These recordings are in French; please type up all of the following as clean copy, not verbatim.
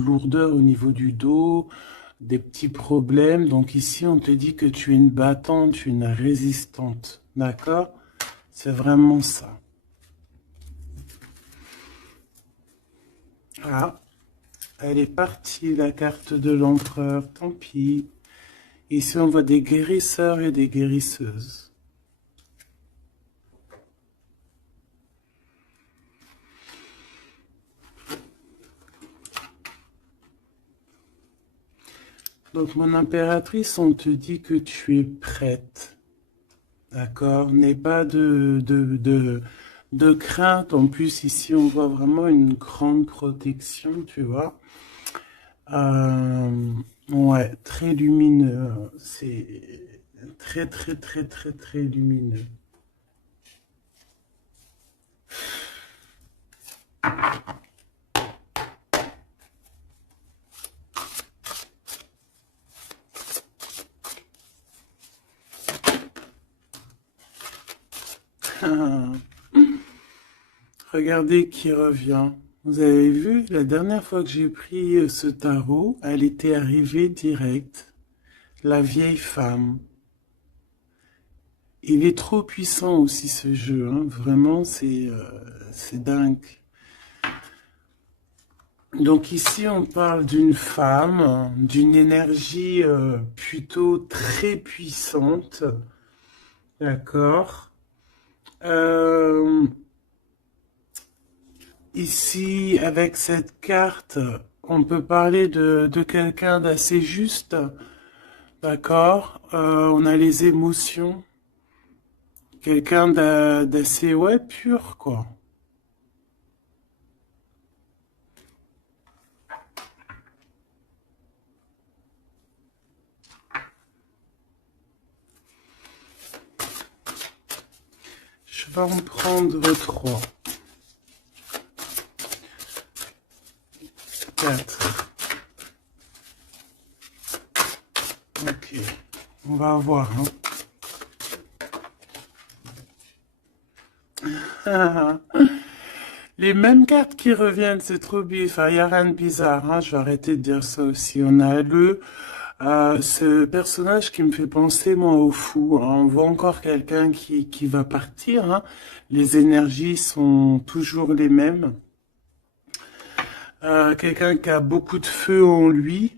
lourdeur au niveau du dos, des petits problèmes. Donc ici, on te dit que tu es une battante, une résistante. D'accord? C'est vraiment ça. Ah, elle est partie, la carte de l'empereur. Tant pis. Ici, on voit des guérisseurs et des guérisseuses. Donc, mon impératrice, on te dit que tu es prête. D'accord? N'aie pas de crainte. En plus, ici, on voit vraiment une grande protection, tu vois. Euh, ouais, très lumineux. C'est très, très, très, très, très lumineux. Regardez qui revient. Vous avez vu, la dernière fois que j'ai pris ce tarot, elle était arrivée direct. La vieille femme. Il est trop puissant aussi ce jeu, hein. Vraiment, c'est dingue. Donc ici, on parle d'une femme, d'une énergie plutôt très puissante. D'accord. Euh, Ici, avec cette carte, on peut parler de quelqu'un d'assez juste. D'accord. On a les émotions. Quelqu'un d'assez, ouais, pur, quoi. Je vais en prendre 3, 4. Ok. On va voir, hein. Les mêmes cartes qui reviennent, c'est trop bizarre. Enfin, il n'y a rien de bizarre, hein. Je vais arrêter de dire ça aussi. On a ce personnage qui me fait penser, moi, au fou, hein. On voit encore quelqu'un qui va partir, hein. Les énergies sont toujours les mêmes. Quelqu'un qui a beaucoup de feu en lui,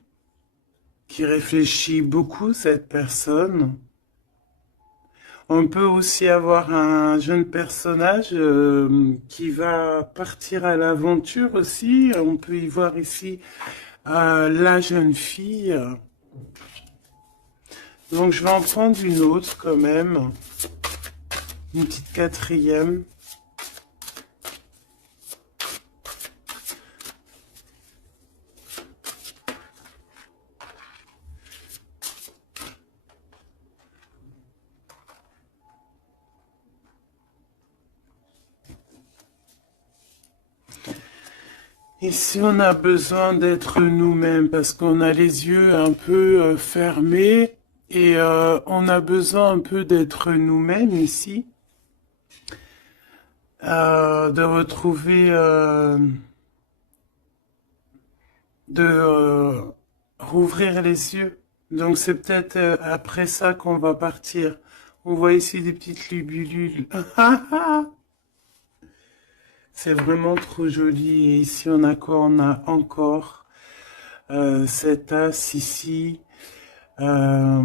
qui réfléchit beaucoup, cette personne. On peut aussi avoir un jeune personnage qui va partir à l'aventure aussi. On peut y voir ici la jeune fille. Donc je vais en prendre une autre quand même. Une petite quatrième. Ici, on a besoin d'être nous-mêmes parce qu'on a les yeux un peu fermés et on a besoin un peu d'être nous-mêmes ici, de retrouver, rouvrir les yeux. Donc c'est peut-être après ça qu'on va partir. On voit ici des petites libellules. C'est vraiment trop joli. Et ici, on a quoi? On a encore cet as ici. Euh,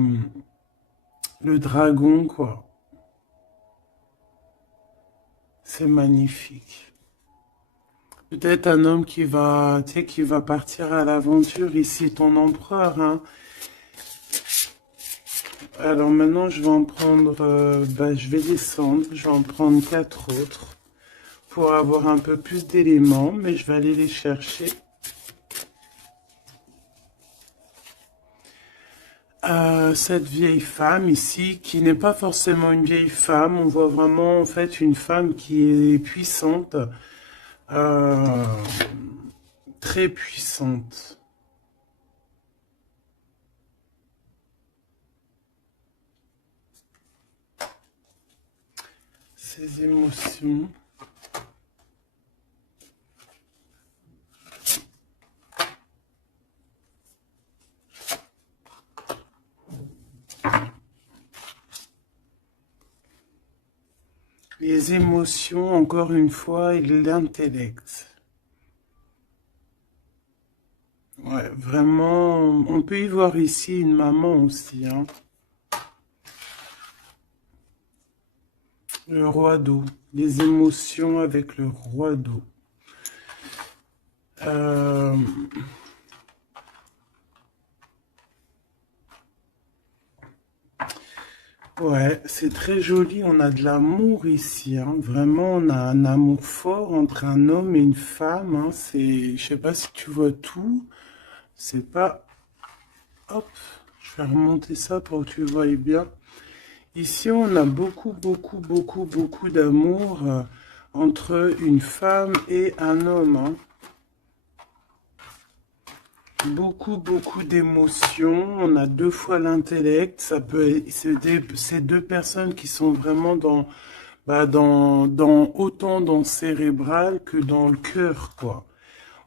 le dragon, quoi. C'est magnifique. Peut-être un homme qui va, tu sais, qui va partir à l'aventure. Ici, ton empereur, hein. Alors maintenant, je vais en prendre, je vais descendre. Je vais en prendre 4 autres pour avoir un peu plus d'éléments, mais je vais aller les chercher. Cette vieille femme ici, qui n'est pas forcément une vieille femme, on voit vraiment en fait une femme qui est puissante, euh, très puissante. Ses émotions. Les émotions, encore une fois, et l'intellect. Ouais, vraiment, on peut y voir ici une maman aussi, hein. Le roi d'eau. Les émotions avec le roi d'eau. Euh, ouais, c'est très joli. On a de l'amour ici, hein. Vraiment, on a un amour fort entre un homme et une femme, hein. Je sais pas si tu vois tout. C'est pas... Hop, je vais remonter ça pour que tu vois bien. Ici, on a beaucoup, beaucoup, beaucoup, beaucoup d'amour entre une femme et un homme, hein. Beaucoup, beaucoup d'émotions. On a deux fois l'intellect. C'est deux personnes qui sont vraiment autant dans le cérébral que dans le cœur, quoi.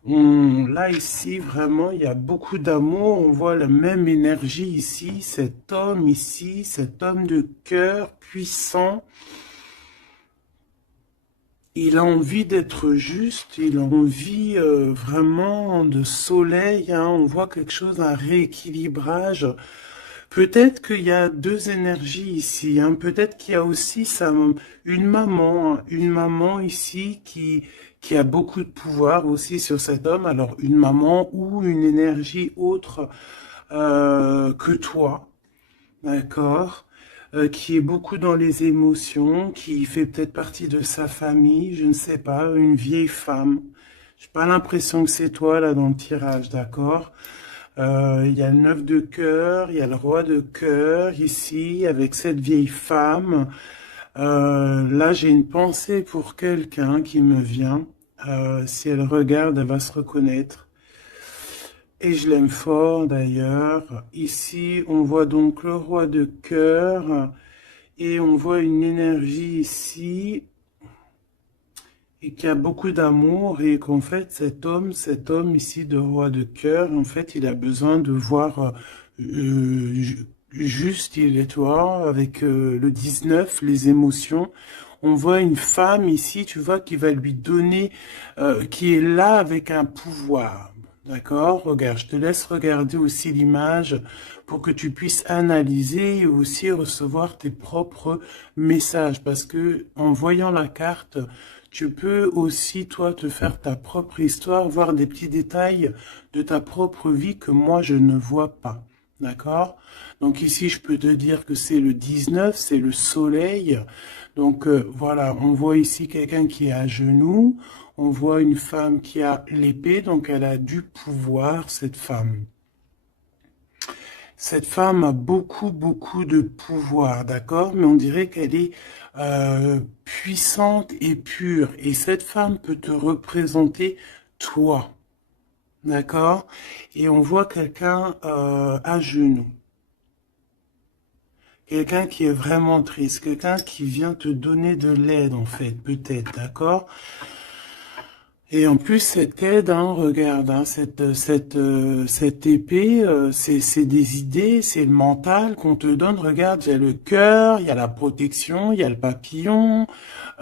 Là, ici, vraiment, il y a beaucoup d'amour. On voit la même énergie ici. Cet homme ici, cet homme de cœur puissant. Il a envie d'être juste, il a envie vraiment de soleil, hein. On voit quelque chose, un rééquilibrage. Peut-être qu'il y a deux énergies ici, hein. Peut-être qu'il y a aussi une maman, hein. Une maman ici qui a beaucoup de pouvoir aussi sur cet homme. Alors une maman ou une énergie autre que toi. D'accord. Qui est beaucoup dans les émotions, qui fait peut-être partie de sa famille, je ne sais pas, une vieille femme. J'ai pas l'impression que c'est toi là dans le tirage, d'accord? Il y a le 9 de cœur, il y a le roi de cœur ici avec cette vieille femme. Là, j'ai une pensée pour quelqu'un qui me vient. Si elle regarde, elle va se reconnaître. Et je l'aime fort d'ailleurs. Ici, on voit donc le roi de cœur et on voit une énergie ici et qui a beaucoup d'amour et qu'en fait cet homme ici de roi de cœur, en fait, il a besoin de voir juste, il est toi, avec le 19, les émotions. On voit une femme ici, tu vois, qui va lui donner, qui est là avec un pouvoir. D'accord? Regarde, je te laisse regarder aussi l'image pour que tu puisses analyser et aussi recevoir tes propres messages. Parce que en voyant la carte, tu peux aussi, toi, te faire ta propre histoire, voir des petits détails de ta propre vie que moi, je ne vois pas. D'accord? Donc ici, je peux te dire que c'est le 19, c'est le soleil. Donc voilà, on voit ici quelqu'un qui est à genoux. On voit une femme qui a l'épée, donc elle a du pouvoir, cette femme. Cette femme a beaucoup, beaucoup de pouvoir, d'accord? Mais on dirait qu'elle est puissante et pure. Et cette femme peut te représenter toi, d'accord? Et on voit quelqu'un à genoux. Quelqu'un qui est vraiment triste. Quelqu'un qui vient te donner de l'aide, en fait, peut-être, d'accord? Et en plus, cette aide, hein, regarde, hein, cette épée, c'est des idées, c'est le mental qu'on te donne. Regarde, il y a le cœur, il y a la protection, il y a le papillon,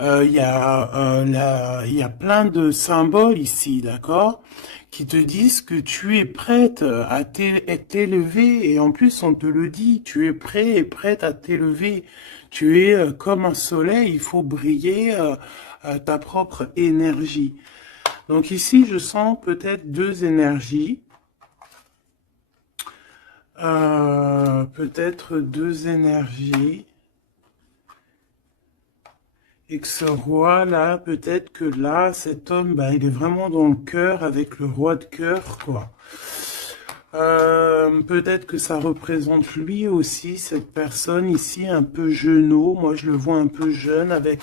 il y a plein de symboles ici, d'accord, qui te disent que tu es prête à t'élever. Et en plus, on te le dit, tu es prêt et prête à t'élever. Tu es comme un soleil, il faut briller ta propre énergie. Donc ici, je sens peut-être deux énergies. Peut-être deux énergies. Et que ce roi-là, peut-être que là, cet homme, bah, il est vraiment dans le cœur avec le roi de cœur, quoi. Peut-être que ça représente lui aussi, cette personne ici, un peu jeunot. Moi, je le vois un peu jeune, avec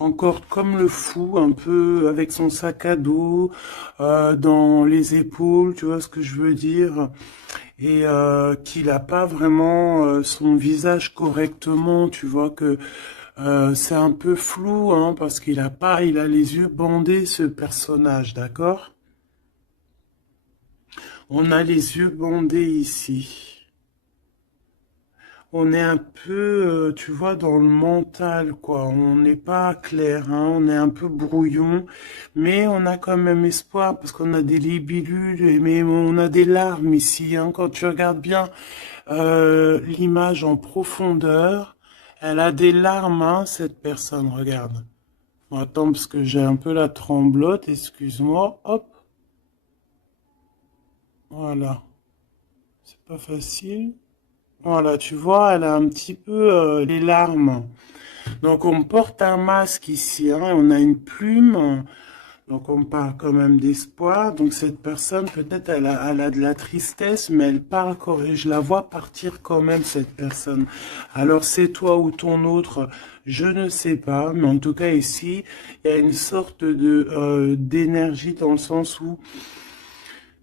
encore comme le fou, un peu avec son sac à dos dans les épaules, tu vois ce que je veux dire? Et qu'il n'a pas vraiment son visage correctement, tu vois que c'est un peu flou, hein, parce il a les yeux bandés, ce personnage, d'accord? On a les yeux bandés ici. on est un peu, tu vois, dans le mental, quoi. On n'est pas clair, hein, on est un peu brouillon, mais on a quand même espoir parce qu'on a des libellules, mais on a des larmes ici, hein. Quand tu regardes bien l'image en profondeur, elle a des larmes, hein, cette personne, regarde. Bon, attends, parce que j'ai un peu la tremblote, excuse-moi. Hop, voilà. C'est pas facile. Voilà, tu vois, elle a un petit peu les larmes. Donc on porte un masque ici, hein, on a une plume, donc on parle quand même d'espoir. Donc cette personne, peut-être elle a de la tristesse, mais elle parle quand je la vois partir quand même, cette personne. Alors c'est toi ou ton autre, je ne sais pas, mais en tout cas ici, il y a une sorte de d'énergie dans le sens où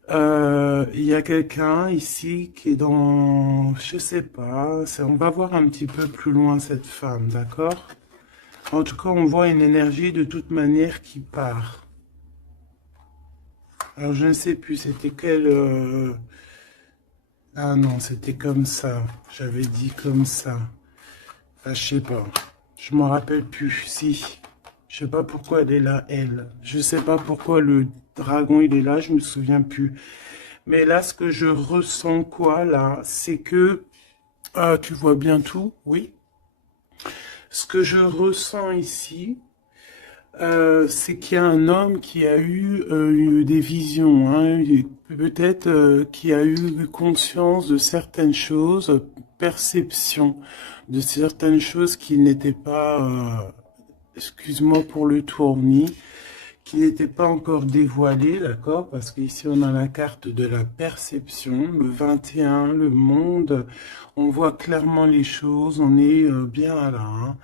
il y a quelqu'un ici qui est dans, je sais pas, on va voir un petit peu plus loin cette femme, d'accord? En tout cas, on voit une énergie de toute manière qui part. Alors, je ne sais plus, c'était quel... Ah non, c'était comme ça. J'avais dit comme ça. Ah, je sais pas. Je m'en rappelle plus. Si. Je sais pas pourquoi elle est là, elle. Je sais pas pourquoi le dragon, il est là, je me souviens plus. Mais là, ce que je ressens, quoi, là, c'est que... Ah, tu vois bien tout? Oui. Ce que je ressens ici, c'est qu'il y a un homme qui a eu des visions, hein, peut-être qui a eu conscience de certaines choses, perception de certaines choses qui n'étaient pas, excuse-moi pour le tournis, qui n'étaient pas encore dévoilées, d'accord? Parce qu'ici on a la carte de la perception, le 21, le monde, on voit clairement les choses, on est bien là, hein.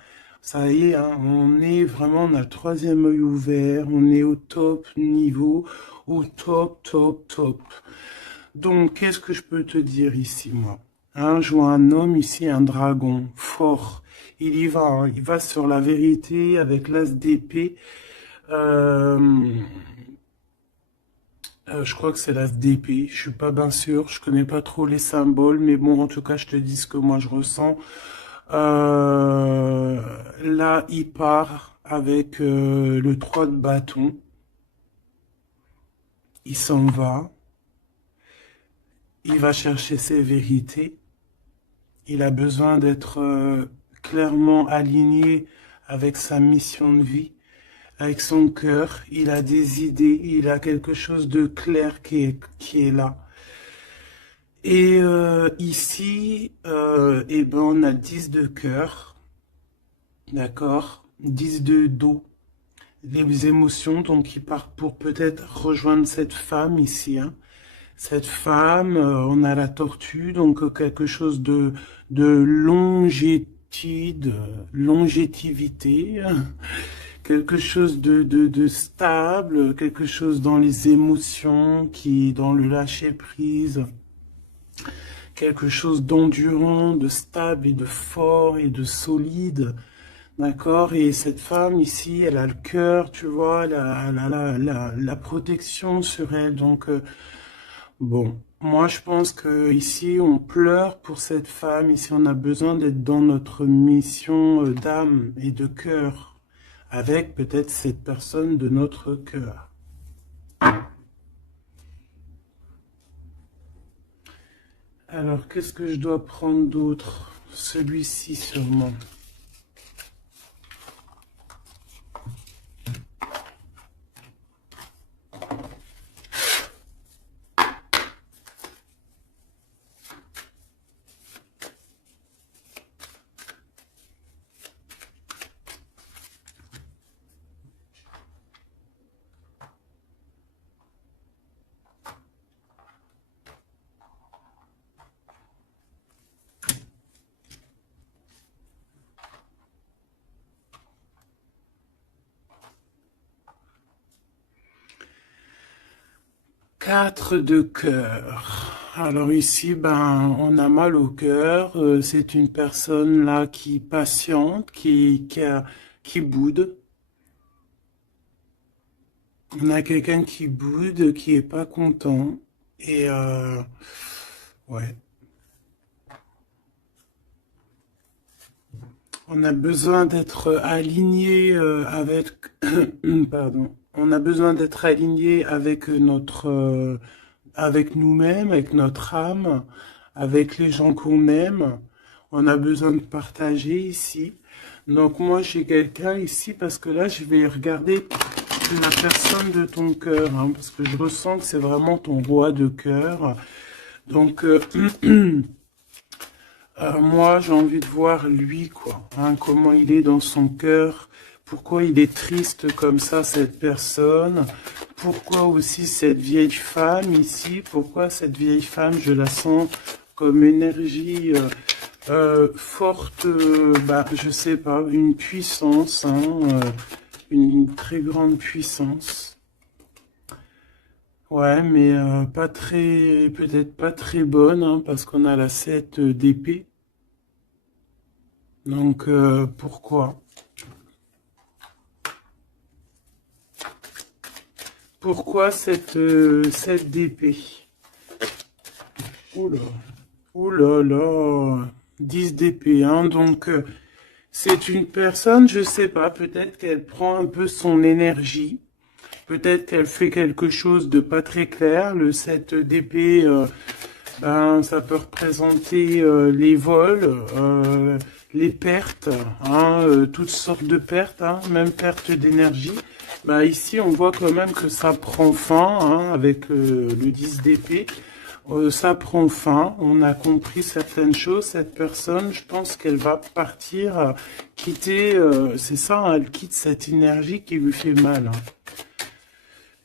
Ça y est, hein, on est vraiment, on a le troisième œil ouvert, on est au top niveau, au top, top, top. Donc, qu'est-ce que je peux te dire ici, moi? Hein, je vois un homme ici, un dragon, fort. Il y va, hein, il va sur la vérité avec l'as d'épée. Euh, je crois que c'est l'as d'épée. Je suis pas bien sûr. Je connais pas trop les symboles, mais bon, en tout cas, je te dis ce que moi je ressens. Là, il part avec le 3 de bâton. Il s'en va. Il va chercher ses vérités. Il a besoin d'être clairement aligné avec sa mission de vie, avec son cœur. Il a des idées. Il a quelque chose de clair qui est là. Et ici, eh ben, on a 10 de cœur, d'accord? 10 de dos, les émotions, donc il part pour peut-être rejoindre cette femme ici, hein. Cette femme, on a la tortue, donc quelque chose de longévité, hein. Quelque chose de stable, quelque chose dans les émotions, qui dans le lâcher-prise. Quelque chose d'endurant, de stable et de fort et de solide, d'accord? Et cette femme ici, elle a le cœur, tu vois, la protection sur elle. Donc, bon, moi je pense que ici on pleure pour cette femme. Ici, on a besoin d'être dans notre mission d'âme et de cœur, avec peut-être cette personne de notre cœur. Alors, qu'est-ce que je dois prendre d'autre? Celui-ci sûrement. 4 de cœur. Alors ici, ben, on a mal au cœur. C'est une personne là qui patiente, qui boude. On a quelqu'un qui boude, qui est pas content. Et ouais. On a besoin d'être aligné avec, pardon, on a besoin d'être aligné avec avec nous-mêmes, avec notre âme, avec les gens qu'on aime. On a besoin de partager ici. Donc moi j'ai quelqu'un ici parce que là je vais regarder la personne de ton cœur, hein, parce que je ressens que c'est vraiment ton roi de cœur. Donc moi, j'ai envie de voir lui, quoi, hein, comment il est dans son cœur, pourquoi il est triste comme ça, cette personne, pourquoi aussi cette vieille femme ici, pourquoi cette vieille femme, je la sens comme énergie forte, bah, je sais pas, une puissance, hein, une très grande puissance. Ouais, mais pas très, peut-être pas très bonne, hein, parce qu'on a la 7 d'épée. Donc, pourquoi? Pourquoi cette d'épée? Oula, oula là, 10 d'épée, hein, donc c'est une personne, je sais pas, peut-être qu'elle prend un peu son énergie, peut-être qu'elle fait quelque chose de pas très clair, le 7 d'épée, ben, ça peut représenter les vols, les pertes, hein, toutes sortes de pertes, hein, même perte d'énergie. Ben, ici, on voit quand même que ça prend fin, hein, avec le 10 d'épée. Ça prend fin, on a compris certaines choses. Cette personne, je pense qu'elle va partir, quitter, c'est ça, hein, elle quitte cette énergie qui lui fait mal, hein.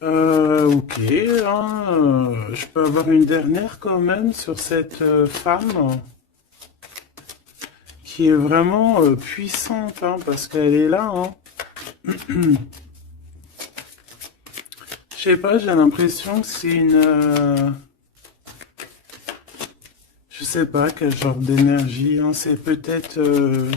Ok, hein, je peux avoir une dernière quand même sur cette femme qui est vraiment puissante, hein, parce qu'elle est là, hein. Je sais pas, j'ai l'impression que c'est une... je sais pas quel genre d'énergie, hein, c'est peut-être... je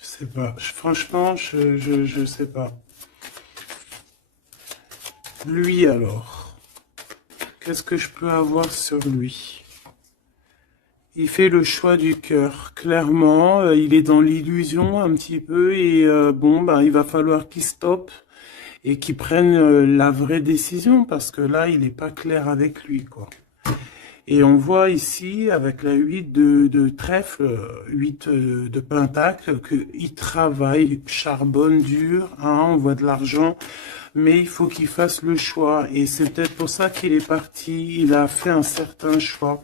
sais pas, franchement, je sais pas. Lui alors, qu'est-ce que je peux avoir sur lui? Il fait le choix du cœur, clairement, il est dans l'illusion un petit peu et bon, bah, il va falloir qu'il stoppe et qu'il prenne la vraie décision parce que là, il n'est pas clair avec lui, quoi. Et on voit ici, avec la 8 de trèfle, 8 de pentacle, qu'il travaille, charbonne dur, hein, on voit de l'argent, mais il faut qu'il fasse le choix. Et c'est peut-être pour ça qu'il est parti, il a fait un certain choix.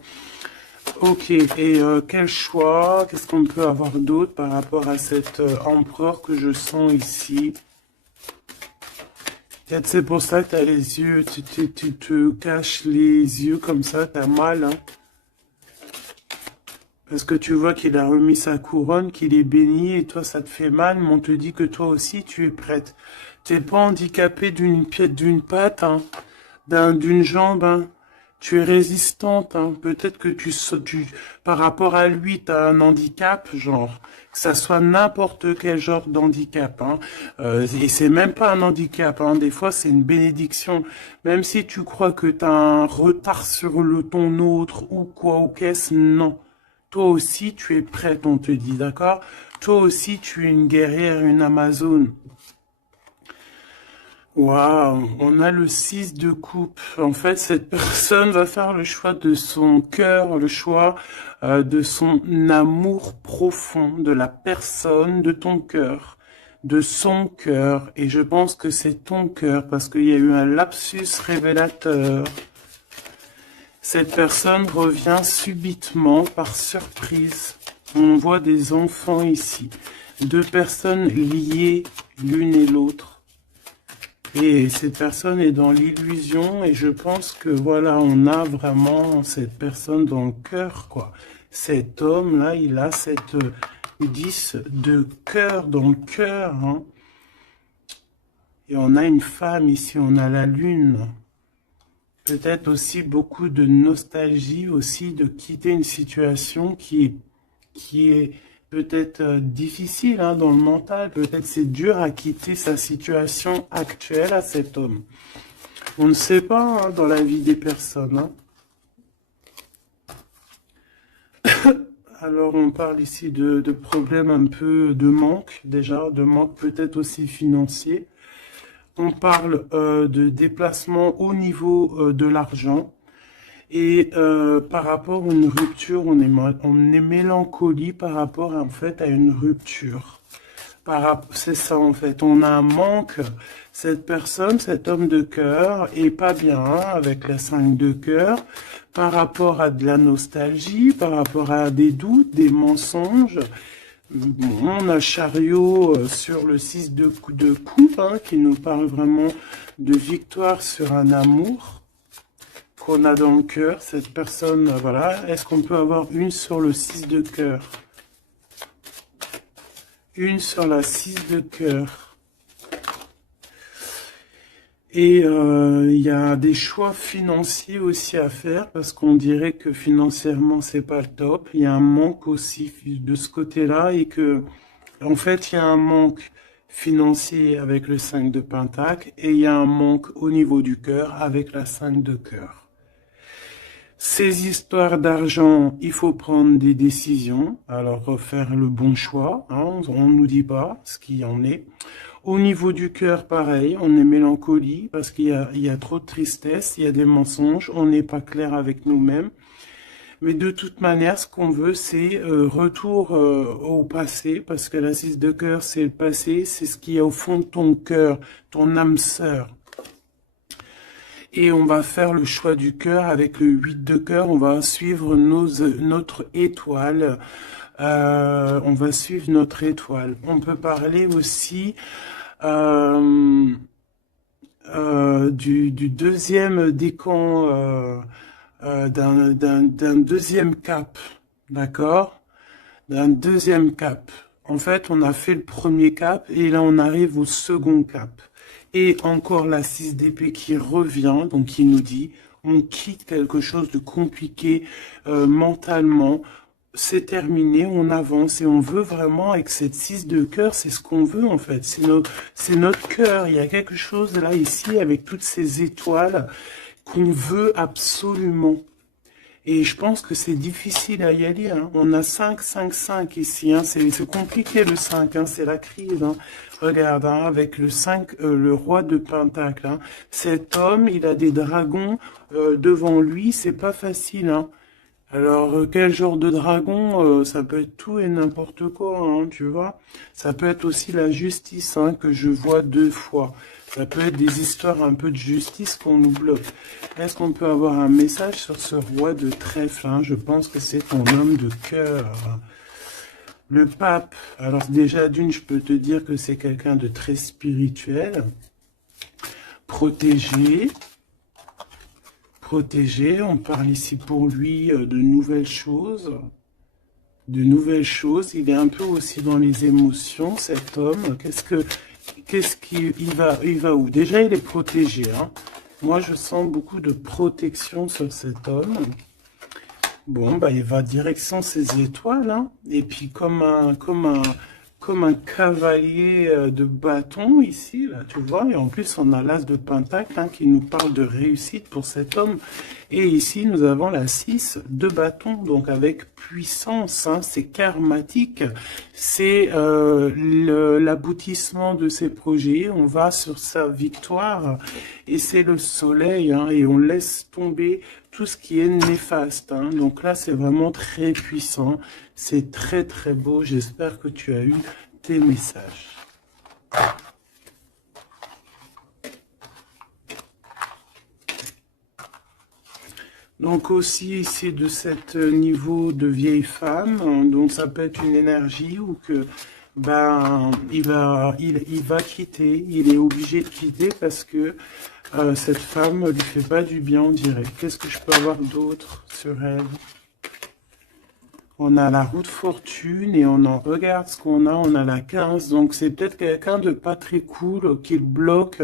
Ok, et quel choix? Qu'est-ce qu'on peut avoir d'autre par rapport à cet empereur que je sens ici? Peut-être c'est pour ça que tu as les yeux, tu te caches les yeux comme ça, t'as mal, hein? Parce que tu vois qu'il a remis sa couronne, qu'il est béni, et toi ça te fait mal, mais on te dit que toi aussi tu es prête. T'es pas handicapé d'une pièce, d'une patte, hein, d'une jambe, hein. Tu es résistante, hein. Peut-être que par rapport à lui, tu as un handicap, genre, que ça soit n'importe quel genre d'handicap, hein. Et c'est même pas un handicap, hein. Des fois, c'est une bénédiction. Même si tu crois que tu as un retard sur ton autre ou quoi ou qu'est-ce, non. Toi aussi, tu es prête, on te dit, d'accord? Toi aussi, tu es une guerrière, une Amazone. Waouh, on a le 6 de coupe. En fait, cette personne va faire le choix de son cœur, le choix de son amour profond, de la personne, de ton cœur, de son cœur. Et je pense que c'est ton cœur parce qu'il y a eu un lapsus révélateur. Cette personne revient subitement par surprise. On voit des enfants ici. Deux personnes liées l'une et l'autre. Et cette personne est dans l'illusion et je pense que voilà, on a vraiment cette personne dans le cœur, quoi. Cet homme-là, il a cette 10 de cœur dans le cœur, hein. Et on a une femme ici, on a la lune. Peut-être aussi beaucoup de nostalgie aussi de quitter une situation qui est peut-être difficile, hein, dans le mental. Peut-être c'est dur à quitter sa situation actuelle à cet homme. On ne sait pas, hein, dans la vie des personnes, hein. Alors, on parle ici de problèmes un peu de manque, déjà, de manque peut-être aussi financier. On parle de déplacement au niveau de l'argent. Et par rapport à une rupture, on est mélancolie par rapport en fait à une rupture. C'est ça en fait, on a un manque. Cette personne, cet homme de cœur est pas bien hein, avec la 5 de cœur par rapport à de la nostalgie, par rapport à des doutes, des mensonges. Bon, on a Chariot sur le 6 de coupe hein, qui nous parle vraiment de victoire sur un amour qu'on a dans le cœur. Cette personne, voilà. Est-ce qu'on peut avoir une sur le 6 de cœur? Une sur la 6 de cœur. Et il y a des choix financiers aussi à faire parce qu'on dirait que financièrement c'est pas le top. Il y a un manque aussi de ce côté-là et que en fait il y a un manque financier avec le 5 de Pentacle et il y a un manque au niveau du cœur avec la 5 de cœur. Ces histoires d'argent, il faut prendre des décisions, alors faire le bon choix, hein, on ne nous dit pas ce qu'il y en est. Au niveau du cœur, pareil, on est mélancolie parce qu'il y a trop de tristesse, il y a des mensonges, on n'est pas clair avec nous-mêmes. Mais de toute manière, ce qu'on veut, c'est retour au passé, parce que la 6 de cœur, c'est le passé, c'est ce qui est au fond de ton cœur, ton âme sœur. Et on va faire le choix du cœur avec le 8 de cœur, on va suivre notre étoile. On va suivre notre étoile. On peut parler aussi du deuxième décan, d'un deuxième cap, d'accord? D'un deuxième cap. En fait, on a fait le premier cap et là, on arrive au second cap. Et encore la 6 d'épée qui revient, donc qui nous dit, on quitte quelque chose de compliqué mentalement, c'est terminé, on avance et on veut vraiment, avec cette 6 de cœur, c'est ce qu'on veut en fait, c'est notre cœur, il y a quelque chose là, ici, avec toutes ces étoiles qu'on veut absolument. Et je pense que c'est difficile à y aller. Hein. On a 5, 5, 5 ici. Hein. C'est compliqué le 5. Hein. C'est la crise. Hein. Regarde, hein, avec le 5, le roi de Pentacle. Hein. Cet homme, il a des dragons devant lui. C'est pas facile. Hein. Alors, quel genre de dragon? Ça peut être tout et n'importe quoi, hein, tu vois. Ça peut être aussi la justice hein, que je vois 2 fois. Ça peut être des histoires un peu de justice qu'on nous bloque. Est-ce qu'on peut avoir un message sur ce roi de trèfle hein? Je pense que c'est ton homme de cœur. Le pape. Alors déjà, d'une, je peux te dire que c'est quelqu'un de très spirituel. Protégé. Protégé. On parle ici pour lui de nouvelles choses. De nouvelles choses. Il est un peu aussi dans les émotions, cet homme. Il va où? Déjà, il est protégé. Hein. Moi, je sens beaucoup de protection sur cet homme. Bon, bah, il va direction ses étoiles. Hein. Et puis, comme un cavalier de bâton ici, là, tu vois. Et en plus, on a l'as de Pentacle hein, qui nous parle de réussite pour cet homme. Et ici, nous avons la 6 de bâton, donc avec puissance. Hein, c'est karmatique. C'est l'aboutissement de ses projets. On va sur sa victoire. Et c'est le soleil. Hein, et on laisse tomber tout ce qui est néfaste. Hein. Donc là, c'est vraiment très puissant. C'est très, très beau. J'espère que tu as eu tes messages. Donc aussi, c'est de cet niveau de vieille femme. Donc ça peut être une énergie ou que ben il va quitter. Il est obligé de quitter parce que cette femme lui fait pas du bien, on dirait. Qu'est-ce que je peux avoir d'autre sur elle? On a la roue de fortune et on en regarde ce qu'on a. On a la 15. Donc c'est peut-être quelqu'un de pas très cool qui le bloque.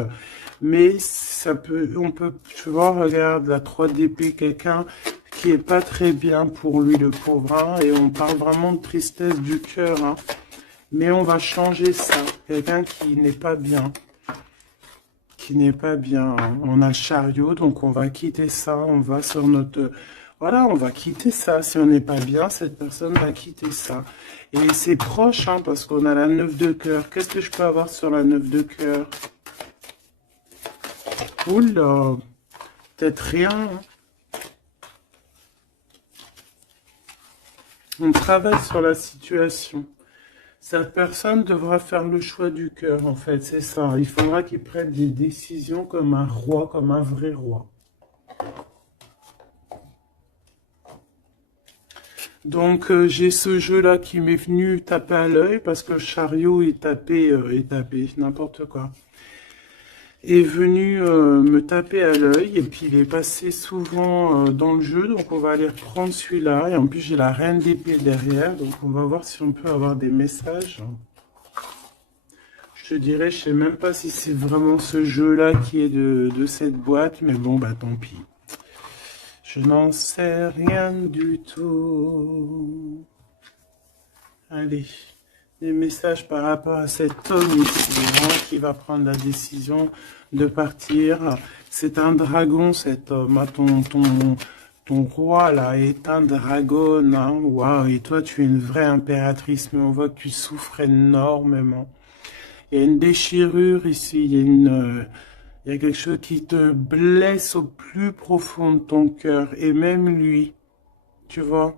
Mais ça peut, on peut, tu vois, regarde la 3 d'épée, quelqu'un qui est pas très bien pour lui, le pauvre. Hein, et on parle vraiment de tristesse du cœur. Hein. Mais on va changer ça. Quelqu'un qui n'est pas bien. Qui n'est pas bien. Hein. On a Chariot, donc on va quitter ça. On va sur notre... Voilà, on va quitter ça. Si on n'est pas bien, cette personne va quitter ça. Et c'est proche, hein, parce qu'on a la 9 de cœur. Qu'est-ce que je peux avoir sur la 9 de cœur? Oula, peut-être rien, hein. On travaille sur la situation. Cette personne devra faire le choix du cœur, en fait, c'est ça. Il faudra qu'il prenne des décisions comme un roi, comme un vrai roi. Donc j'ai ce jeu-là qui m'est venu taper à l'œil parce que le chariot est tapé, n'importe quoi. Est venu me taper à l'œil et puis il est passé souvent dans le jeu, donc on va aller reprendre celui-là. Et en plus j'ai la reine d'épée derrière, donc on va voir si on peut avoir des messages. Je te dirais, je sais même pas si c'est vraiment ce jeu-là qui est de cette boîte, mais bon, bah tant pis. Je n'en sais rien du tout. Allez, des messages par rapport à cet homme ici, hein, qui va prendre la décision de partir. C'est un dragon, cet homme. Ah, ton roi, là, est un dragon. Hein. Waouh, et toi, tu es une vraie impératrice, mais on voit que tu souffres énormément. Il y a une déchirure ici, il y a quelque chose qui te blesse au plus profond de ton cœur, et même lui, tu vois,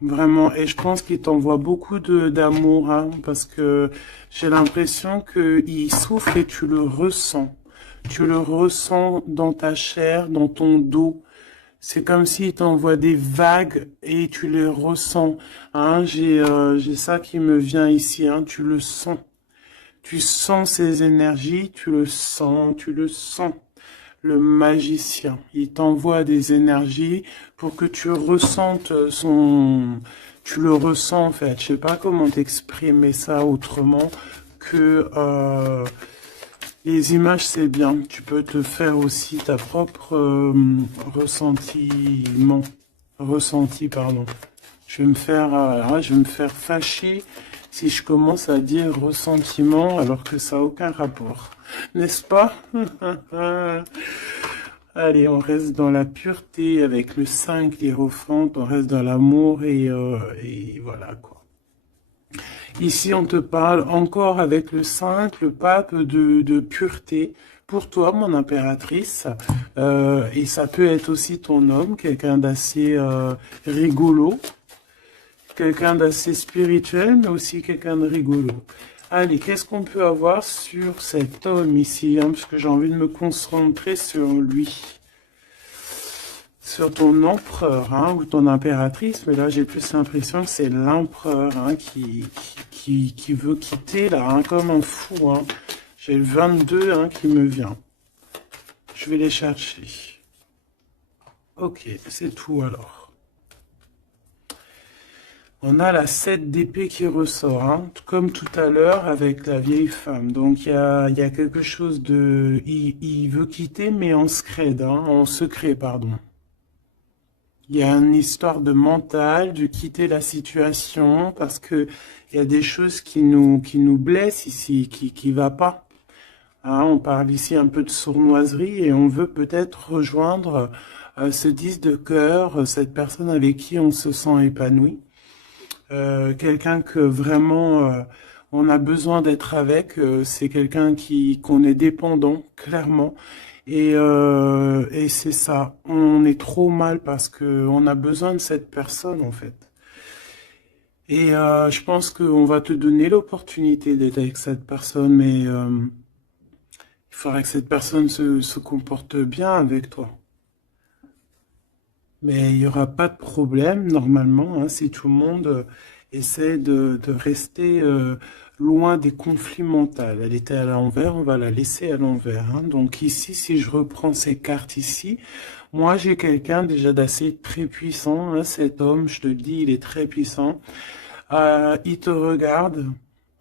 vraiment. Et je pense qu'il t'envoie beaucoup d'amour, hein, parce que j'ai l'impression qu'il souffre et tu le ressens. Tu le ressens dans ta chair, dans ton dos. C'est comme s'il t'envoie des vagues et tu les ressens. Hein, j'ai ça qui me vient ici, hein, tu le sens. Tu sens ses énergies, tu le sens, tu le sens. Le magicien, il t'envoie des énergies pour que tu ressentes son... Tu le ressens en fait. Je sais pas comment t'exprimer ça autrement que les images, c'est bien. Tu peux te faire aussi ta propre ressenti, pardon. Je vais me faire fâcher si je commence à dire ressentiment alors que ça n'a aucun rapport. N'est-ce pas? Allez, on reste dans la pureté avec le 5, l'hiérophante, on reste dans l'amour et voilà quoi. Ici, on te parle encore avec le 5, le pape de pureté. Pour toi, mon impératrice, et ça peut être aussi ton homme, quelqu'un d'assez rigolo, quelqu'un d'assez spirituel, mais aussi quelqu'un de rigolo. Allez, qu'est-ce qu'on peut avoir sur cet homme ici, hein, parce que j'ai envie de me concentrer sur lui. Sur ton empereur, hein, ou ton impératrice, mais là j'ai plus l'impression que c'est l'empereur, hein, qui veut quitter là, hein, comme un fou. Hein. J'ai le 22 hein, qui me vient. Je vais les chercher. Ok, c'est tout alors. On a la 7 d'épée qui ressort, hein, comme tout à l'heure avec la vieille femme. Donc il y a quelque chose de... Il veut quitter, mais en secret, hein, en secret, pardon. Il y a une histoire de mental, de quitter la situation, parce que il y a des choses qui nous blessent ici, qui va pas. Hein, on parle ici un peu de sournoiserie et on veut peut-être rejoindre ce 10 de cœur, cette personne avec qui on se sent épanoui. Quelqu'un que vraiment on a besoin d'être avec, c'est quelqu'un qu'on est dépendant, clairement. Et c'est ça, on est trop mal parce que on a besoin de cette personne en fait. Et je pense qu'on va te donner l'opportunité d'être avec cette personne, mais il faudrait que cette personne se comporte bien avec toi. Mais il n'y aura pas de problème normalement, hein, si tout le monde essaie de rester loin des conflits mentaux. Elle était à l'envers, on va la laisser à l'envers. Hein. Donc ici, si je reprends ces cartes ici, moi j'ai quelqu'un déjà d'assez très puissant. Hein, cet homme, je te le dis, il est très puissant. Il te regarde,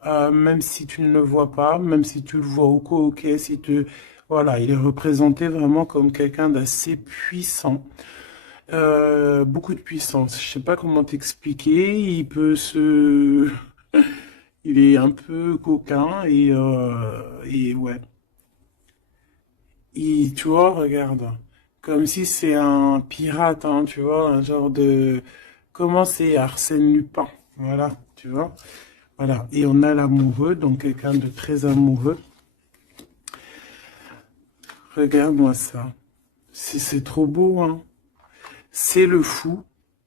même si tu ne le vois pas, même si tu le vois au ok, si tu... Voilà, il est représenté vraiment comme quelqu'un d'assez puissant. Beaucoup de puissance. Je sais pas comment t'expliquer. Il peut se... Il est un peu coquin et ouais. Tu vois, regarde. Comme si c'est un pirate, hein, tu vois, un genre de... Comment c'est Arsène Lupin, voilà, tu vois. Voilà, et on a l'amoureux, donc quelqu'un de très amoureux. Regarde-moi ça. C'est trop beau, hein. C'est le fou,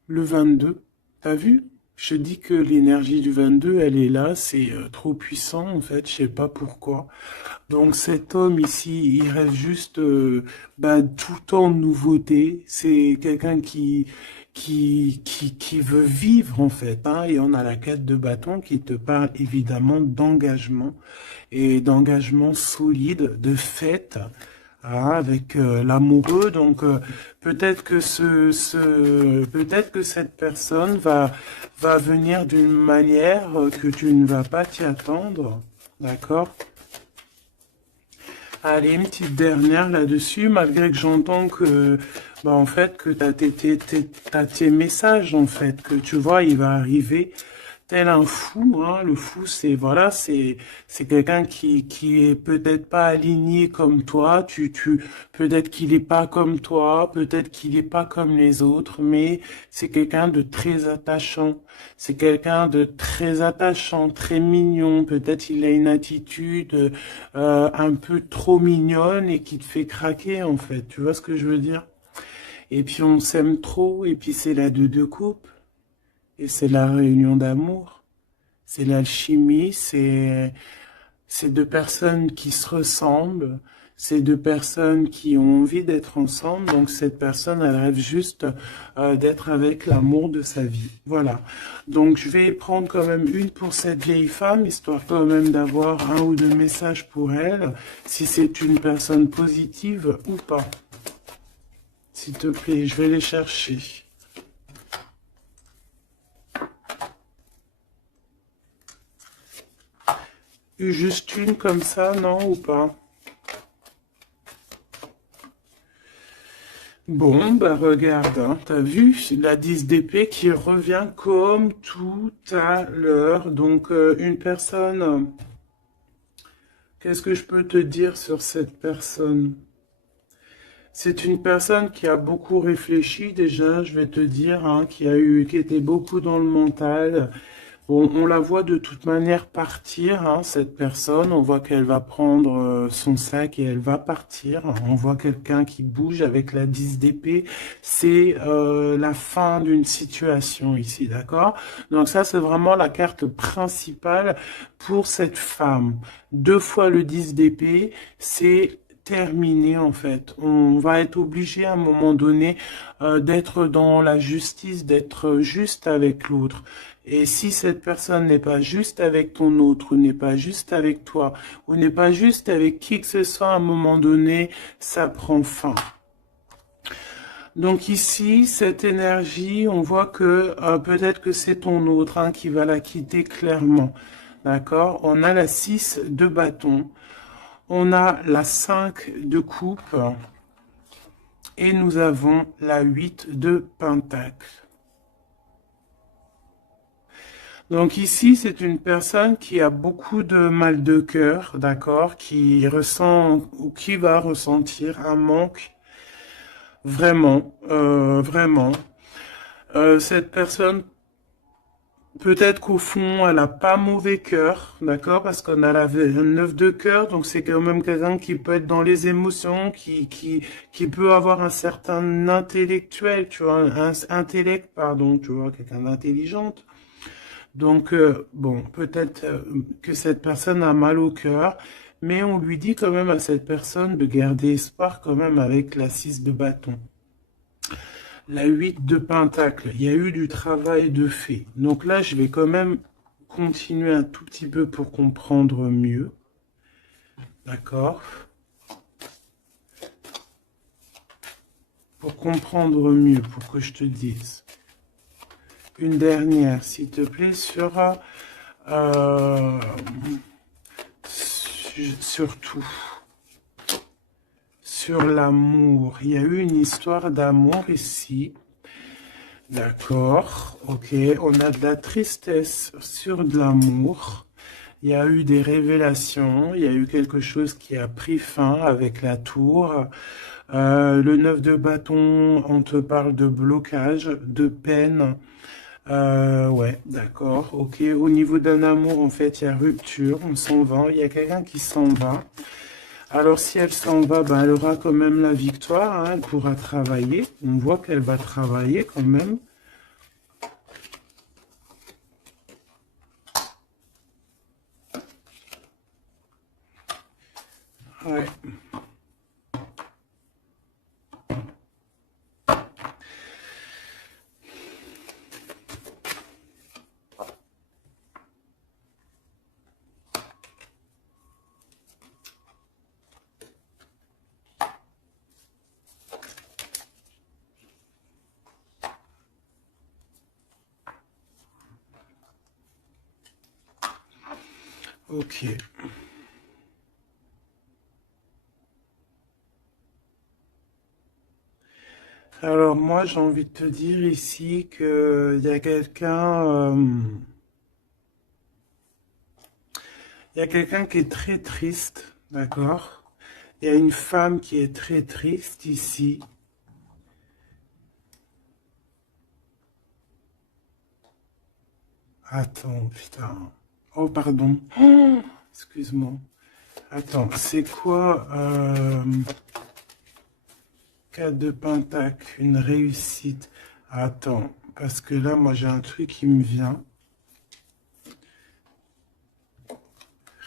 le 22. T'as vu? Je dis que l'énergie du 22, elle est là, c'est trop puissant en fait, je sais pas pourquoi. Donc cet homme ici, il rêve juste bah, tout le temps de nouveauté. C'est quelqu'un qui veut vivre en fait, hein. Et on a la 4 de bâton qui te parle évidemment d'engagement et d'engagement solide, de fête. Hein, avec l'amoureux, donc peut-être que peut-être que cette personne va venir d'une manière que tu ne vas pas t'y attendre, d'accord? Allez, une petite dernière là-dessus, malgré que j'entends que, bah, en fait, que t'as tes messages, en fait, que tu vois, il va arriver tel un fou, hein. Le fou, c'est, voilà, c'est quelqu'un qui est peut-être pas aligné comme toi, peut-être qu'il est pas comme toi, peut-être qu'il est pas comme les autres, mais c'est quelqu'un de très attachant. C'est quelqu'un de très attachant, très mignon. Peut-être il a une attitude un peu trop mignonne et qui te fait craquer en fait. Tu vois ce que je veux dire? Et puis on s'aime trop et puis c'est la deux coupe et c'est la réunion d'amour. C'est l'alchimie, c'est deux personnes qui se ressemblent, c'est deux personnes qui ont envie d'être ensemble. Donc cette personne, elle rêve juste d'être avec l'amour de sa vie. Voilà. Donc je vais prendre quand même une pour cette vieille femme, histoire quand même d'avoir un ou deux messages pour elle, si c'est une personne positive ou pas. S'il te plaît, je vais les chercher. Juste une comme ça, non ou pas? Bon, bah regarde, hein, t'as vu, c'est la 10 d'épée qui revient comme tout à l'heure. Donc, une personne, qu'est-ce que je peux te dire sur cette personne? C'est une personne qui a beaucoup réfléchi déjà, je vais te dire, hein, qui était beaucoup dans le mental. Bon, on la voit de toute manière partir, hein, cette personne. On voit qu'elle va prendre son sac et elle va partir. On voit quelqu'un qui bouge avec la 10 d'épée. C'est la fin d'une situation ici, d'accord? Donc ça, c'est vraiment la carte principale pour cette femme. Deux fois le 10 d'épée, c'est terminé en fait. On va être obligé à un moment donné d'être dans la justice, d'être juste avec l'autre. Et si cette personne n'est pas juste avec ton autre, ou n'est pas juste avec toi, ou n'est pas juste avec qui que ce soit, à un moment donné, ça prend fin. Donc ici, cette énergie, on voit que peut-être que c'est ton autre hein, qui va la quitter clairement. D'accord? On a la 6 de bâton. On a la 5 de coupe. Et nous avons la 8 de pentacle. Donc ici, c'est une personne qui a beaucoup de mal de cœur, d'accord, qui ressent ou qui va ressentir un manque vraiment, vraiment. Cette personne, peut-être qu'au fond, elle a pas mauvais cœur, d'accord, parce qu'on a la 9 de cœur, donc c'est quand même quelqu'un qui peut être dans les émotions, qui peut avoir un certain intellectuel, tu vois, un intellect, pardon, tu vois, quelqu'un d'intelligente. Donc, bon, peut-être que cette personne a mal au cœur, mais on lui dit quand même à cette personne de garder espoir quand même avec la 6 de bâton. La 8 de pentacle, il y a eu du travail de fait. Donc là, je vais quand même continuer un tout petit peu pour comprendre mieux. D'accord? Pour comprendre mieux, pour que je te dise. Une dernière, s'il te plaît, sur... surtout sur l'amour. Il y a eu une histoire d'amour ici. D'accord, ok. On a de la tristesse sur de l'amour. Il y a eu des révélations, il y a eu quelque chose qui a pris fin avec la tour. Le 9 de bâton, on te parle de blocage, de peine. Ouais, d'accord, ok. Au niveau d'un amour, en fait, il y a rupture, on s'en va. Il y a quelqu'un qui s'en va. Alors, si elle s'en va, bah, elle aura quand même la victoire, hein, elle pourra travailler. On voit qu'elle va travailler quand même. Ouais. Ok. Alors moi, j'ai envie de te dire ici que il y a quelqu'un qui est très triste, d'accord? Il y a une femme qui est très triste ici. Attends, putain. Oh, pardon. Oh, excuse-moi. Attends, c'est quoi 4 de pentacle, une réussite. Attends, parce que là, moi, j'ai un truc qui me vient.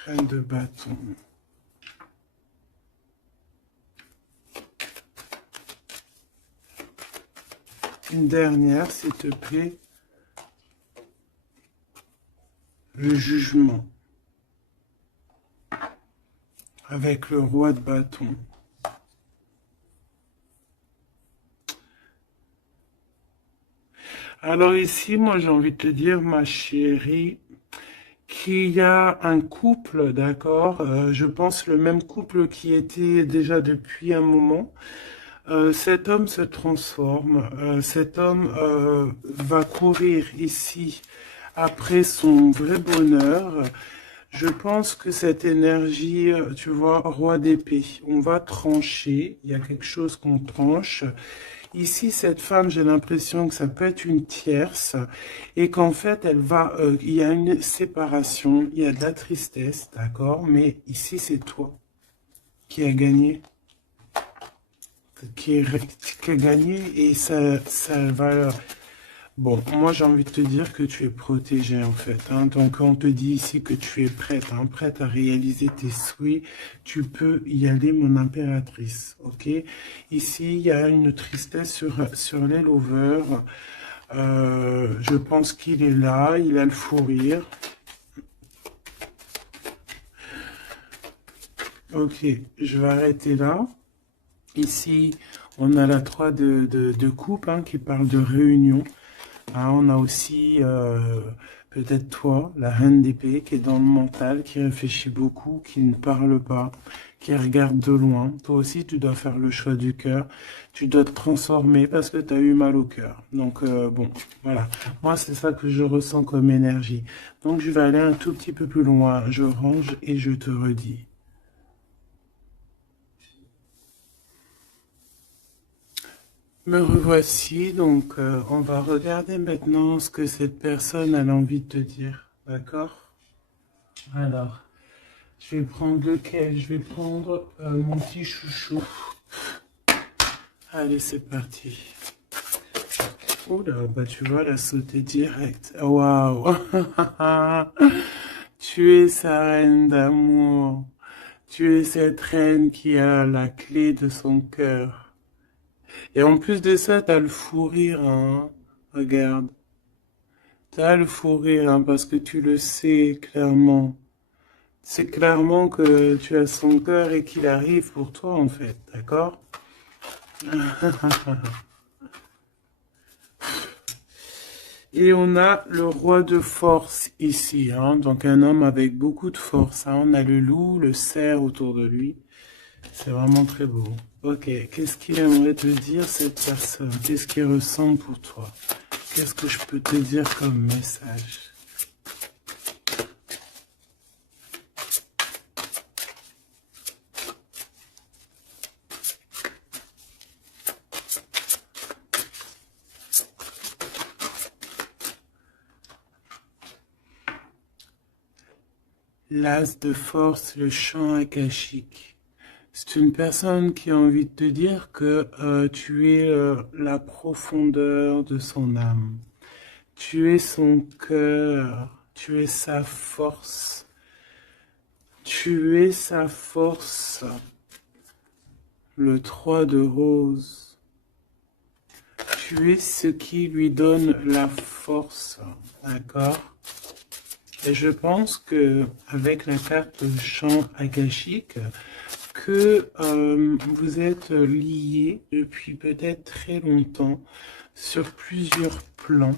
Reine de bâton. Une dernière, s'il te plaît. Le jugement. Avec le roi de bâton. Alors ici, moi, j'ai envie de te dire, ma chérie, qu'il y a un couple, d'accord, je pense le même couple qui était déjà depuis un moment. Cet homme se transforme, cet homme va courir ici après son vrai bonheur. Je pense que cette énergie, tu vois, roi d'épée, on va trancher, il y a quelque chose qu'on tranche. Ici, cette femme, j'ai l'impression que ça peut être une tierce et qu'en fait, il y a une séparation, il y a de la tristesse, d'accord, mais ici, c'est toi qui as gagné, qui, qui a gagné et ça va. Bon, moi j'ai envie de te dire que tu es protégée en fait, hein. Donc on te dit ici que tu es prête, hein, prête à réaliser tes souhaits. Tu peux y aller, mon impératrice, ok? Ici, il y a une tristesse sur les lovers. Je pense qu'il est là, il a le fou rire. Ok, je vais arrêter là. Ici, on a la 3 de coupe hein, qui parle de réunion. Ah, on a aussi peut-être toi, la reine d'épée, qui est dans le mental, qui réfléchit beaucoup, qui ne parle pas, qui regarde de loin. Toi aussi, tu dois faire le choix du cœur. Tu dois te transformer parce que tu as eu mal au cœur. Donc, bon, voilà. Moi, c'est ça que je ressens comme énergie. Donc, je vais aller un tout petit peu plus loin. Je range et je te redis. Me revoici, donc on va regarder maintenant ce que cette personne a envie de te dire, d'accord? Alors, je vais prendre lequel? Je vais prendre mon petit chouchou. Allez, c'est parti. Oula, bah tu vois, elle a sauté direct. Waouh! Tu es sa reine d'amour. Tu es cette reine qui a la clé de son cœur. Et en plus de ça, t'as le fou rire, hein? Regarde. T'as le fou rire, hein, parce que tu le sais clairement. C'est clairement que tu as son cœur et qu'il arrive pour toi, en fait, d'accord? Et on a le roi de force ici, hein, donc un homme avec beaucoup de force. Hein. On a le loup, le cerf autour de lui. C'est vraiment très beau. Ok, qu'est-ce qu'il aimerait te dire cette personne? Qu'est-ce qu'il ressent pour toi? Qu'est-ce que je peux te dire comme message? l'as de force, le champ akashique. C'est une personne qui a envie de te dire que tu es la profondeur de son âme. Tu es son cœur. Tu es sa force. Tu es sa force. Le 3 de rose. Tu es ce qui lui donne la force. D'accord? Et je pense que avec la carte champ akashique, que vous êtes liés depuis peut-être très longtemps sur plusieurs plans,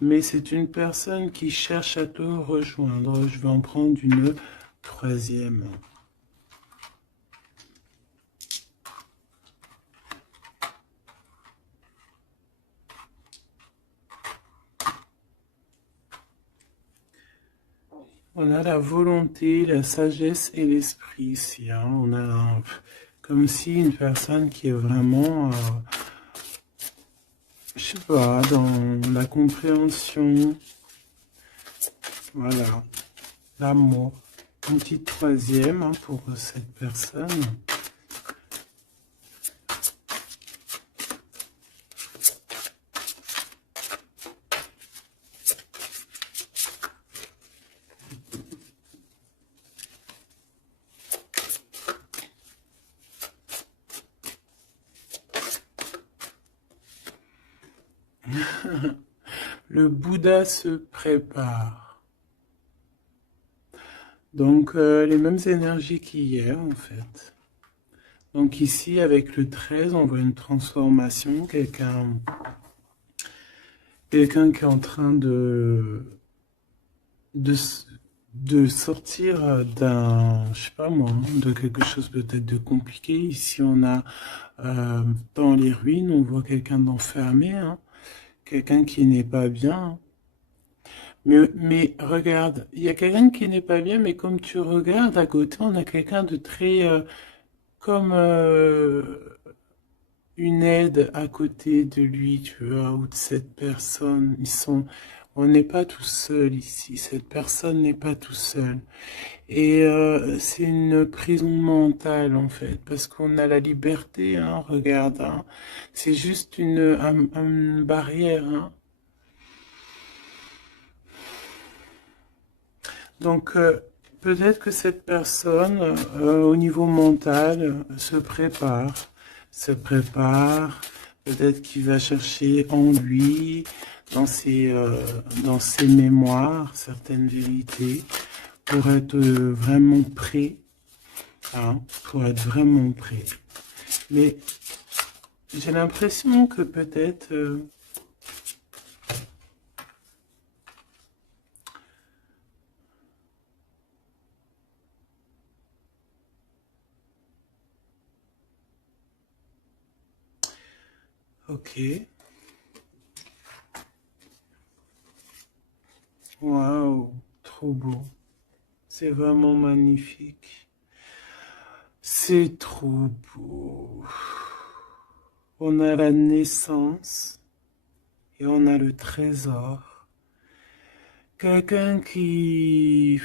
mais c'est une personne qui cherche à te rejoindre. Je vais en prendre une troisième. On a la volonté, la sagesse et l'esprit ici. Hein. On a comme si une personne qui est vraiment, je sais pas, dans la compréhension, voilà, l'amour. Une petite troisième hein, pour cette personne. Le Bouddha se prépare. Donc, les mêmes énergies qu'hier, en fait. Donc ici, avec le 13, on voit une transformation. Quelqu'un qui est en train de sortir d'un, je sais pas moi, de quelque chose peut-être de compliqué. Ici, on a, dans les ruines, on voit quelqu'un d'enfermé, hein. Quelqu'un qui n'est pas bien. Mais regarde, il y a quelqu'un qui n'est pas bien, mais comme tu regardes à côté, on a quelqu'un de très, comme une aide à côté de lui, tu vois, ou de cette personne. On n'est pas tout seul ici. Cette personne n'est pas tout seul. Et c'est une prison mentale en fait, parce qu'on a la liberté, hein, regarde, hein. C'est juste une barrière, hein. Donc, peut-être que cette personne, au niveau mental, se prépare, peut-être qu'il va chercher en lui, dans ses mémoires, certaines vérités, pour être vraiment prêt, hein, pour être vraiment prêt. Mais j'ai l'impression que peut-être... Ok. Waouh, trop beau. C'est vraiment magnifique. C'est trop beau. On a la naissance et on a le trésor. Quelqu'un qui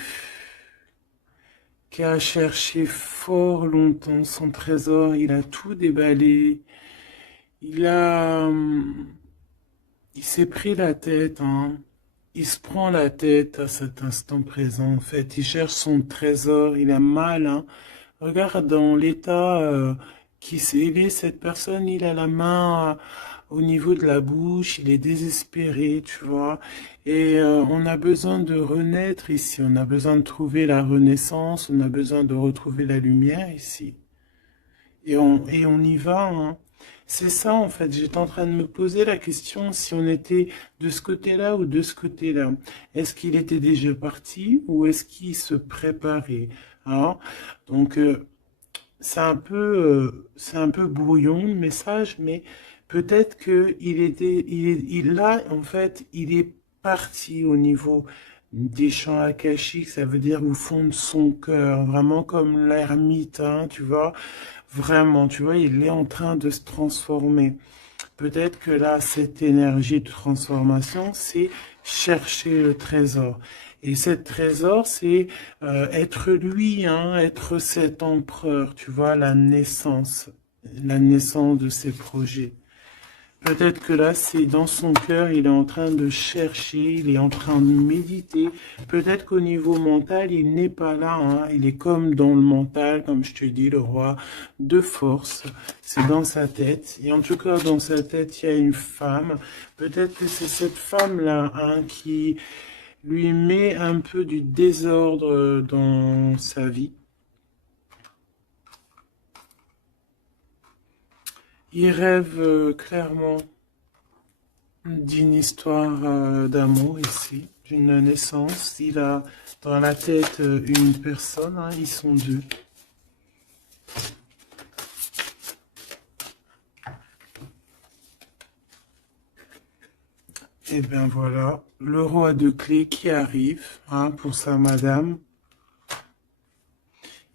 a cherché fort longtemps son trésor, il a tout déballé. Il s'est pris la tête, hein. Il se prend la tête à cet instant présent, en fait. Il cherche son trésor, il a mal, hein. Regarde dans l'état il est, cette personne, il a la main au niveau de la bouche, il est désespéré, tu vois. Et on a besoin de renaître ici, on a besoin de trouver la renaissance, on a besoin de retrouver la lumière ici. Et on y va, hein. C'est ça, en fait. J'étais en train de me poser la question si on était de ce côté-là ou de ce côté-là. Est-ce qu'il était déjà parti ou est-ce qu'il se préparait, hein? Donc, c'est un peu brouillon le message, mais peut-être que là, en fait, il est parti au niveau des champs akashiques, ça veut dire au fond de son cœur, vraiment comme l'ermite, hein, tu vois, vraiment, tu vois, il est en train de se transformer. Peut-être que là, cette énergie de transformation, c'est chercher le trésor. Et cet trésor, c'est être lui, hein, être cet empereur, tu vois, la naissance de ses projets. Peut-être que là, c'est dans son cœur, il est en train de chercher, il est en train de méditer. Peut-être qu'au niveau mental, il n'est pas là, hein. Il est comme dans le mental, comme je te dis, le roi de force. C'est dans sa tête. Et en tout cas, dans sa tête, il y a une femme. Peut-être que c'est cette femme-là, hein, qui lui met un peu du désordre dans sa vie. Il rêve clairement d'une histoire d'amour ici, d'une naissance. Il a dans la tête une personne, hein, ils sont deux. Et bien voilà, le roi de clés qui arrive, hein, pour sa madame.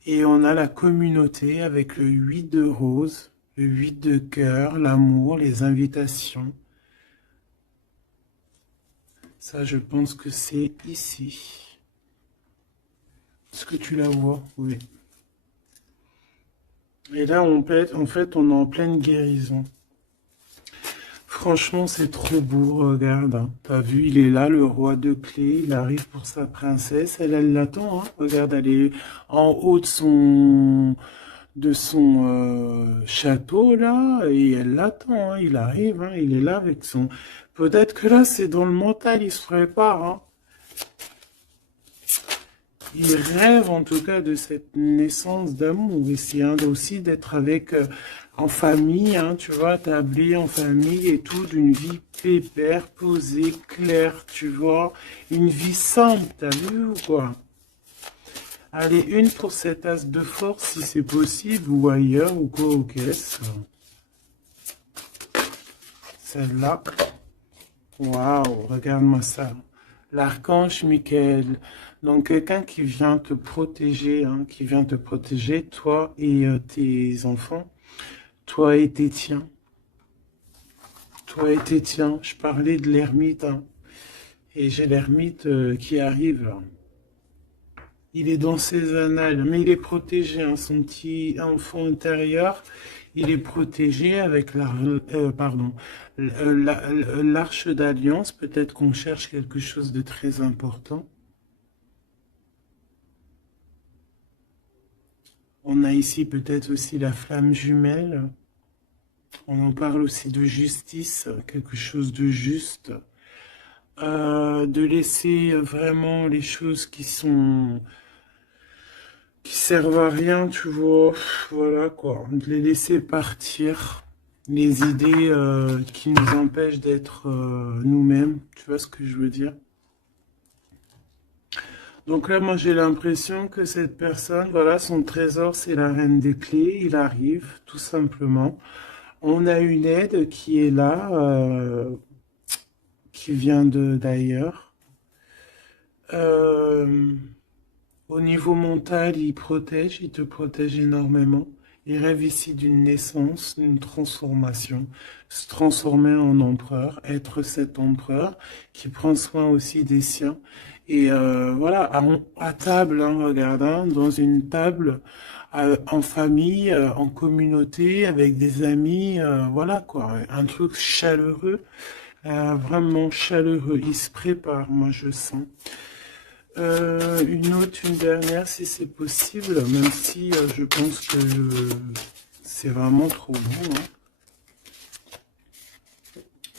Et on a la communauté avec le 8 de rose, le 8 de cœur, l'amour, les invitations. Ça, je pense que c'est ici. Est-ce que tu la vois? Oui. Et là, en fait, on est en pleine guérison. Franchement, c'est trop beau, regarde. Hein. T'as vu, il est là, le roi de clés. Il arrive pour sa princesse. Elle l'attend. Hein. Regarde, elle est en haut de son château, là. Et elle l'attend. Hein. Il arrive. Hein. Il est là avec son... Peut-être que là, c'est dans le mental. Il se prépare. Hein. Il rêve en tout cas de cette naissance d'amour. Ici, hein, aussi d'être avec en famille, hein, tu vois, tablé en famille et tout, d'une vie pépère, posée, claire, tu vois, une vie simple, t'as vu ou quoi? Allez, une pour cet as de force si c'est possible, ou ailleurs, ou quoi, aux caisses. Celle-là. Waouh, regarde-moi ça. L'archange Michael. Donc, quelqu'un qui vient te protéger, hein, qui vient te protéger, toi et tes enfants, toi et tes tiens. Toi et tes tiens. Je parlais de l'ermite, hein, et j'ai l'ermite qui arrive. Là. Il est dans ses annales, mais il est protégé, hein, son petit enfant intérieur. Il est protégé avec l'arche d'alliance. Peut-être qu'on cherche quelque chose de très important. On a ici peut-être aussi la flamme jumelle. On en parle aussi de justice, quelque chose de juste. De laisser vraiment les choses qui servent à rien, tu vois. Voilà quoi. De les laisser partir. Les idées qui nous empêchent d'être nous-mêmes. Tu vois ce que je veux dire? Donc là, moi, j'ai l'impression que cette personne, voilà, son trésor, c'est la reine des clés. Il arrive, tout simplement. On a une aide qui est là, qui vient d'ailleurs. Euh, Au niveau mental, il te protège énormément. Il rêve ici d'une naissance, d'une transformation, se transformer en empereur, être cet empereur qui prend soin aussi des siens. Et voilà, à table, hein, regarde, hein, dans une table, en famille, en communauté, avec des amis, voilà quoi, un truc chaleureux, vraiment chaleureux. Il se prépare, moi je sens. Une dernière, si c'est possible, même si je pense que c'est vraiment trop beau. Hein.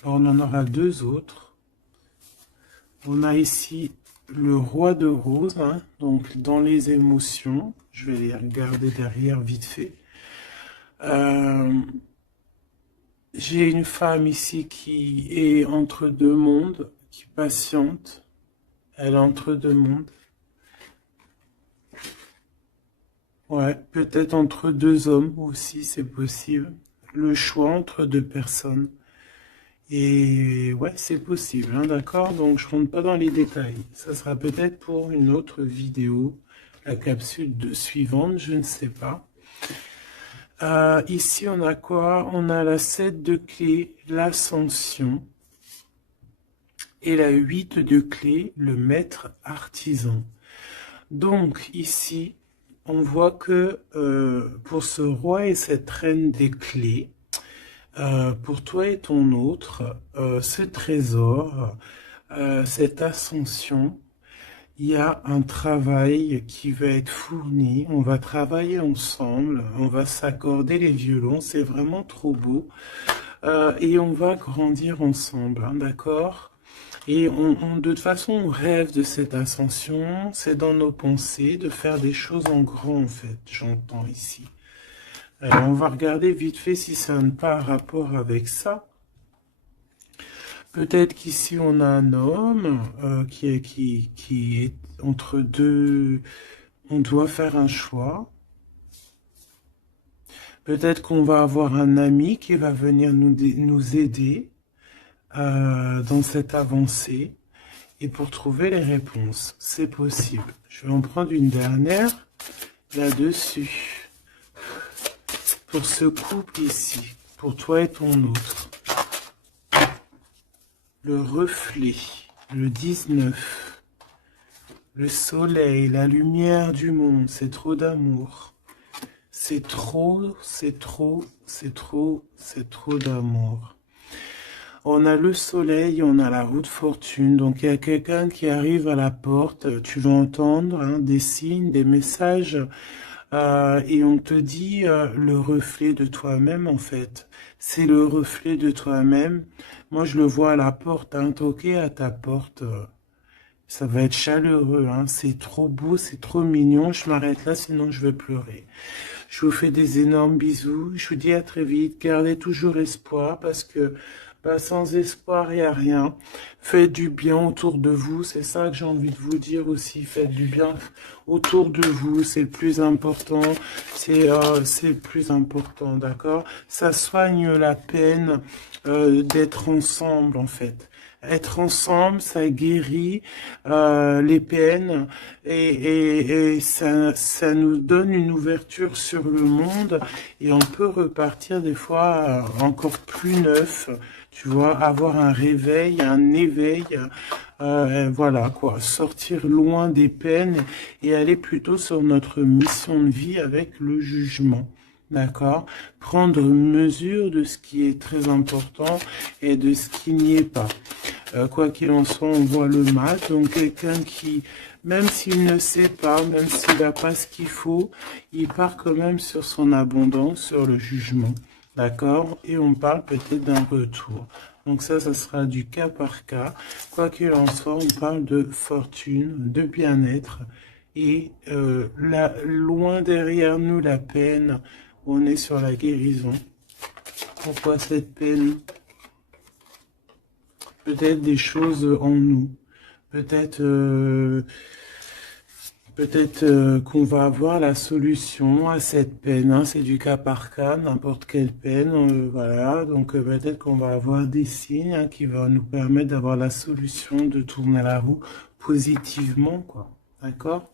Alors, on en aura deux autres. On a ici le roi de rose, hein, donc dans les émotions. Je vais les regarder derrière vite fait. J'ai une femme ici qui est entre deux mondes, qui patiente. Elle est entre deux mondes. Ouais, peut-être entre deux hommes aussi, c'est possible. Le choix entre deux personnes. Et ouais, c'est possible, hein, d'accord? Donc, je rentre pas dans les détails. Ça sera peut-être pour une autre vidéo, la capsule suivante, je ne sais pas. Ici, on a quoi? On a la 7 de clé, l'ascension. Et la 8 de clé, le maître artisan. Donc ici, on voit que pour ce roi et cette reine des clés, pour toi et ton autre, ce trésor, cette ascension, il y a un travail qui va être fourni, on va travailler ensemble, on va s'accorder les violons, c'est vraiment trop beau, et on va grandir ensemble, hein, d'accord? Et de toute façon, on rêve de cette ascension, c'est dans nos pensées de faire des choses en grand, en fait, j'entends ici. Alors, on va regarder vite fait si ça n'a pas un rapport avec ça. Peut-être qu'ici, on a un homme qui est entre deux... On doit faire un choix. Peut-être qu'on va avoir un ami qui va venir nous aider dans cette avancée. Et pour trouver les réponses, c'est possible. Je vais en prendre une dernière là-dessus. Pour ce couple ici, pour toi et ton autre. Le reflet, le 19. Le soleil, la lumière du monde, c'est trop d'amour. C'est trop, c'est trop, c'est trop, c'est trop d'amour. On a le soleil, on a la roue de fortune, donc il y a quelqu'un qui arrive à la porte, tu vas entendre hein, des signes, des messages, et on te dit le reflet de toi-même en fait. C'est le reflet de toi-même. Moi je le vois à la porte, hein, toquer à ta porte. Ça va être chaleureux, hein. C'est trop beau, c'est trop mignon. Je m'arrête là, sinon je vais pleurer. Je vous fais des énormes bisous. Je vous dis à très vite. Gardez toujours espoir parce que bah, sans espoir, il n'y a rien. Faites du bien autour de vous. C'est ça que j'ai envie de vous dire aussi. Faites du bien autour de vous. C'est le plus important. C'est le plus important, d'accord? Ça soigne la peine d'être ensemble, en fait. Être ensemble, ça guérit les peines et ça nous donne une ouverture sur le monde et on peut repartir des fois encore plus neuf, tu vois, avoir un réveil, un éveil, voilà quoi, sortir loin des peines et aller plutôt sur notre mission de vie avec le jugement. D'accord? Prendre mesure de ce qui est très important et de ce qui n'y est pas. Quoi qu'il en soit, on voit le mal. Donc quelqu'un qui, même s'il ne sait pas, même s'il n'a pas ce qu'il faut, il part quand même sur son abondance, sur le jugement. D'accord? Et on parle peut-être d'un retour. Donc ça sera du cas par cas. Quoi qu'il en soit, on parle de fortune, de bien-être. Et loin derrière nous la peine, on est sur la guérison. Pourquoi cette peine? Peut-être des choses en nous. Peut-être qu'on va avoir la solution à cette peine. Hein. C'est du cas par cas, n'importe quelle peine. Voilà. Donc peut-être qu'on va avoir des signes hein, qui vont nous permettre d'avoir la solution de tourner la roue positivement, quoi. D'accord?